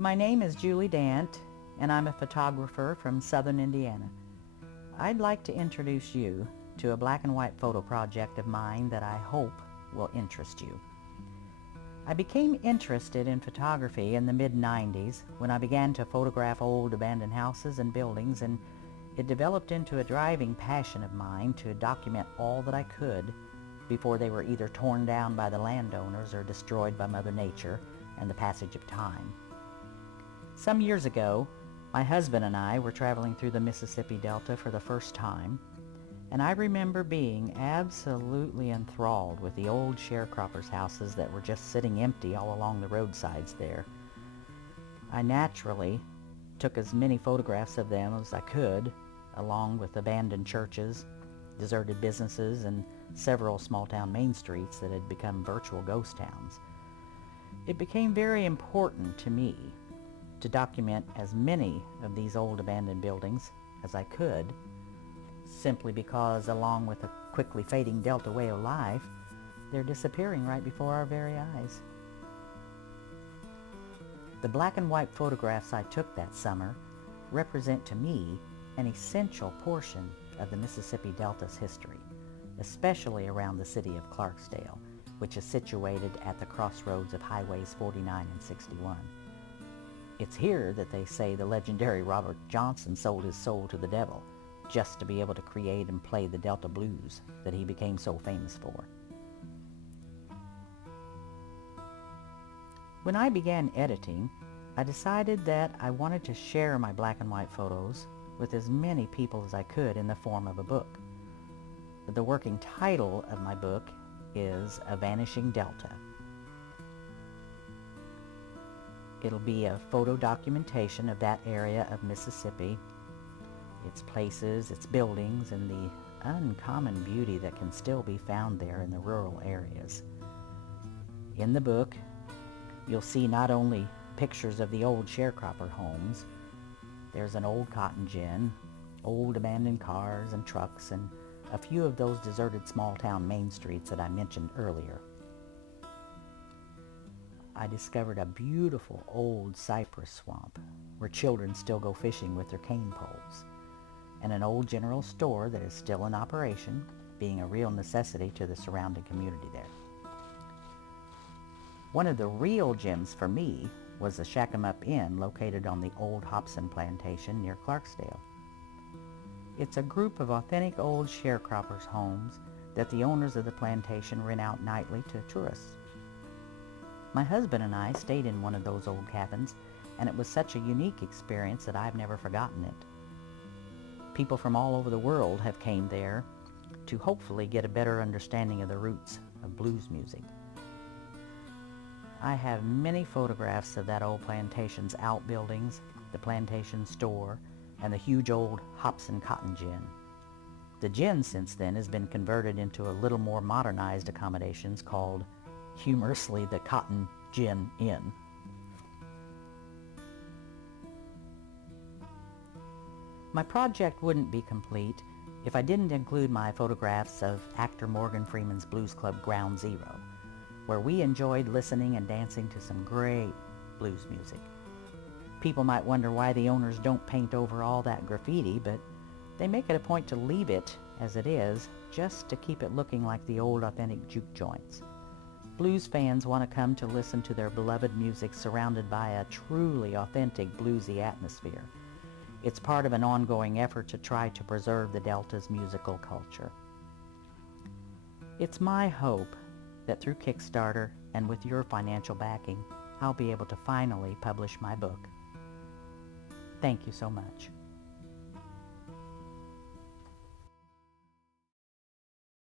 My name is Julie Dant, and I'm a photographer from Southern Indiana. I'd like to introduce you to a black and white photo project of mine that I hope will interest you. I became interested in photography in the mid-90s when I began to photograph old abandoned houses and buildings, and it developed into a driving passion of mine to document all that I could before they were either torn down by the landowners or destroyed by Mother Nature and the passage of time. Some years ago, my husband and I were traveling through the Mississippi Delta for the first time, and I remember being absolutely enthralled with the old sharecroppers' houses that were just sitting empty all along the roadsides there. I naturally took as many photographs of them as I could, along with abandoned churches, deserted businesses, and several small-town main streets that had become virtual ghost towns. It became very important to me to document as many of these old abandoned buildings as I could, simply because, along with a quickly fading Delta way of life, they're disappearing right before our very eyes. The black and white photographs I took that summer represent to me an essential portion of the Mississippi Delta's history, especially around the city of Clarksdale, which is situated at the crossroads of Highways 49 and 61. It's here that they say the legendary Robert Johnson sold his soul to the devil just to be able to create and play the Delta blues that he became so famous for. When I began editing, I decided that I wanted to share my black and white photos with as many people as I could in the form of a book. The working title of my book is A Vanishing Delta. It'll be a photo documentation of that area of Mississippi, its places, its buildings, and the uncommon beauty that can still be found there in the rural areas. In the book, you'll see not only pictures of the old sharecropper homes, there's an old cotton gin, old abandoned cars and trucks, and a few of those deserted small-town main streets that I mentioned earlier. I discovered a beautiful old cypress swamp where children still go fishing with their cane poles, and an old general store that is still in operation, being a real necessity to the surrounding community there. One of the real gems for me was the Shack 'em Up Inn located on the old Hobson plantation near Clarksdale. It's a group of authentic old sharecroppers' homes that the owners of the plantation rent out nightly to tourists. My husband and I stayed in one of those old cabins, and it was such a unique experience that I've never forgotten it. People from all over the world have came there to hopefully get a better understanding of the roots of blues music. I have many photographs of that old plantation's outbuildings, the plantation store, and the huge old Hobson cotton gin. The gin since then has been converted into a little more modernized accommodations called, humorously, the Cotton Gin Inn. My project wouldn't be complete if I didn't include my photographs of actor Morgan Freeman's blues club Ground Zero, where we enjoyed listening and dancing to some great blues music. People might wonder why the owners don't paint over all that graffiti, but they make it a point to leave it as it is, just to keep it looking like the old authentic juke joints. Blues fans want to come to listen to their beloved music surrounded by a truly authentic bluesy atmosphere. It's part of an ongoing effort to try to preserve the Delta's musical culture. It's my hope that through Kickstarter and with your financial backing, I'll be able to finally publish my book. Thank you so much.